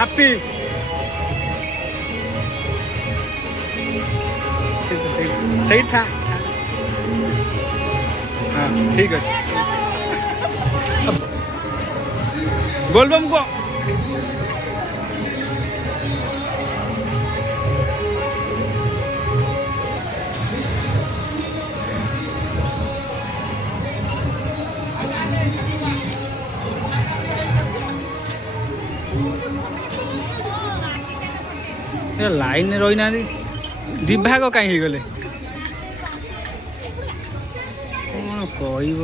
ହାପି ସେଇଠି ଥା। ହଁ ଠିକ୍ ଅଛି ବୋଲବମ୍ କୁହ। ଲାଇନ୍ ରହିନାହାନ୍ତି ଦିଭାଗ କାହିଁ ହେଇଗଲେ କ'ଣ କହିବ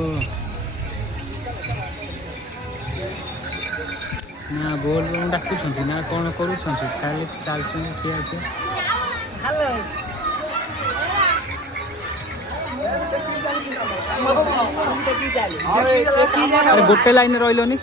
ନା ବୋଲବମ୍ ଡାକୁଛନ୍ତି ନା କ'ଣ କରୁଛନ୍ତି ଖାଲି ଚାଲୁଛନ୍ତି ଠିଆ ଠିଆ। ଆରେ ଗୋଟେ ଲାଇନ୍ ରହିଲନି।